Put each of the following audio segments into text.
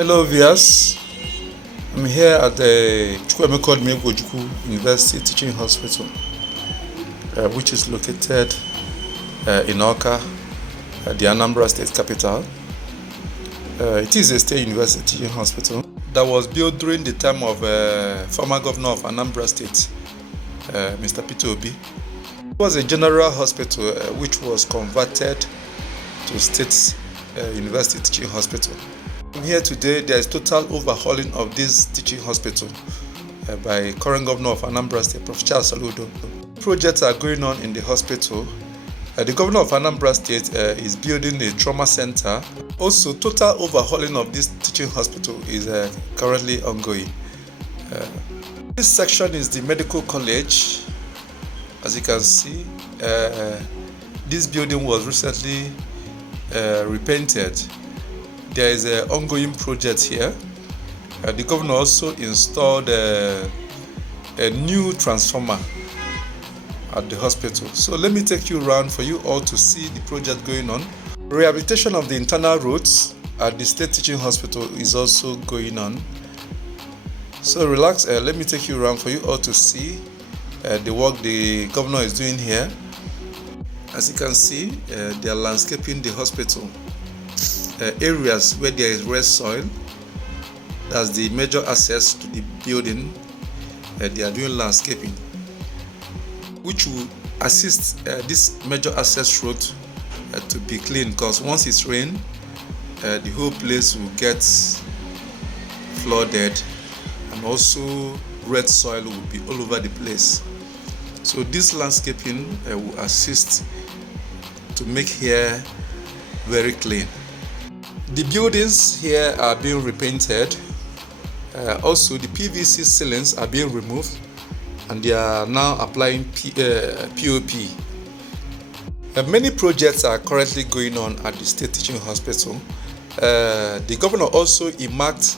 Hello viewers, I'm here at the University Teaching Hospital, which is located in Awka, the Anambra state capital. It is a state university teaching hospital that was built during the time of former governor of Anambra state, Mr. Peter Obi. It was a general hospital which was converted to state university teaching hospital. Here today, there is total overhauling of this teaching hospital by current governor of Anambra State, Professor Soludo. Projects are going on in the hospital. The governor of Anambra State is building a trauma center. Also, total overhauling of this teaching hospital is currently ongoing. This section is the medical college. As you can see, this building was recently repainted. There is an ongoing project here. The governor also installed a new transformer at the hospital. So let me take you around for you all to see the project going on. Rehabilitation of the internal roads at the state teaching hospital is also going on. So relax, let me take you around for you all to see the work the governor is doing here. As you can see, they are landscaping the hospital. Areas where there is red soil, that's the major access to the building. They are doing landscaping, which will assist this major access road to be clean, because once it's rain, the whole place will get flooded, and also red soil will be all over the place. So this landscaping will assist to make here very clean. The buildings here are being repainted. Also, the PVC ceilings are being removed, and they are now applying POP. Many projects are currently going on at the state teaching hospital. The governor also earmarked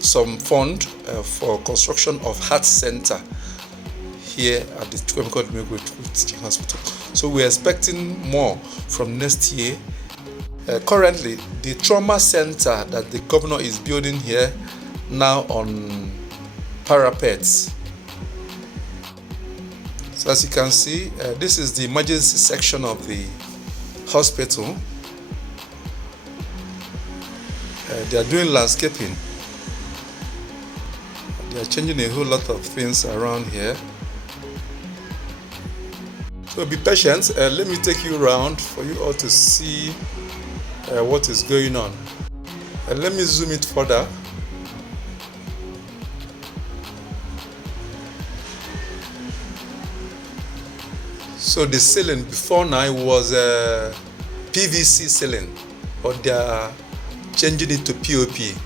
some fund for construction of heart center here at the teaching hospital. So we're expecting more from next year. Currently, the trauma center that the governor is building here now on parapets. So as you can see, this is the emergency section of the hospital. They are doing landscaping. They are changing a whole lot of things around here. So be patient. Let me take you around for you all to see what is going on. Let me zoom it further. So the ceiling before now was a PVC ceiling, but they are changing it to POP.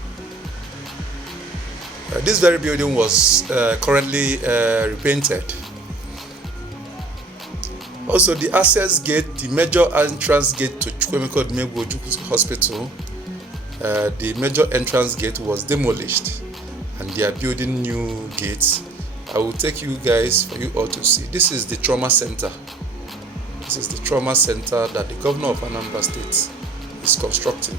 This very building was currently repainted. Also, the access gate, the major entrance gate to Hospital, the major entrance gate was demolished, and they are building new gates. I will take you guys for you all to see. This is the trauma center. This is the trauma center that the governor of Anambra State is constructing.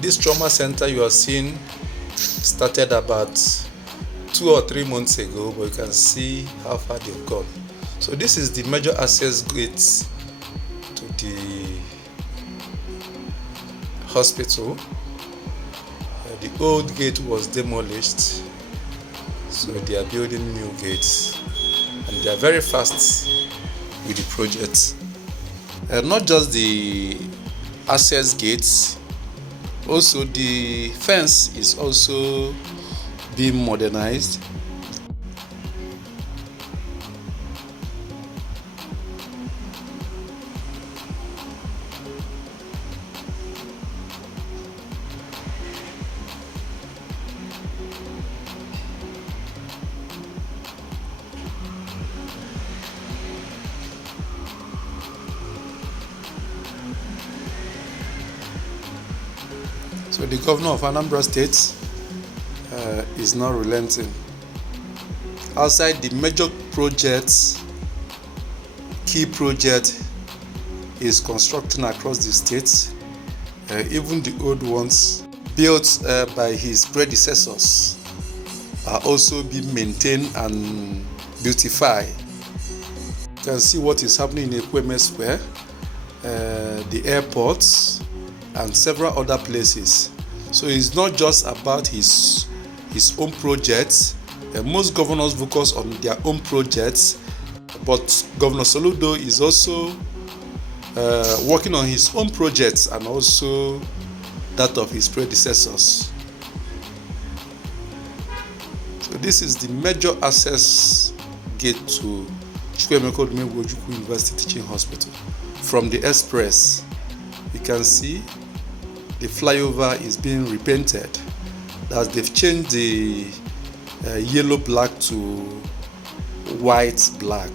This trauma center you are seeing started about 2 or 3 months ago, but you can see how far they've gone. So this is the major access gates to the hospital. The old gate was demolished, so they are building new gates, and they are very fast with the project. Not just the access gates, also the fence is also being modernized. So the governor of Anambra State is not relenting. Outside the major projects, key project is constructing across the state. Even the old ones built by his predecessors are also being maintained and beautified. You can see what is happening in Ekweme Square, the airports, and several other places. So it's not just about his own projects. Most governors focus on their own projects, but Governor Soludo is also working on his own projects and also that of his predecessors. So this is the major access gate to Chukwuemeka Odumegwu Ojukwu University Teaching Hospital. From the express, you can see the flyover is being repainted. That they've changed the yellow black to white black.